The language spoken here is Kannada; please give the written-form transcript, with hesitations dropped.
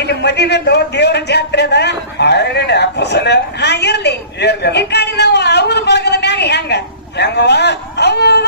ಇಲ್ಲಿ ಮದಿವೆಂದು ದೇವರ ಜಾತ್ರೆ ಅದ ಹಾ ಇರ್ಲಿ ಈ ಕಡೆ ನಾವು ಅವ್ರ ಬಳಗದ ಮ್ಯಾಗ ಹೆಂಗ ಹೆಂಗವ ಅವ್ವ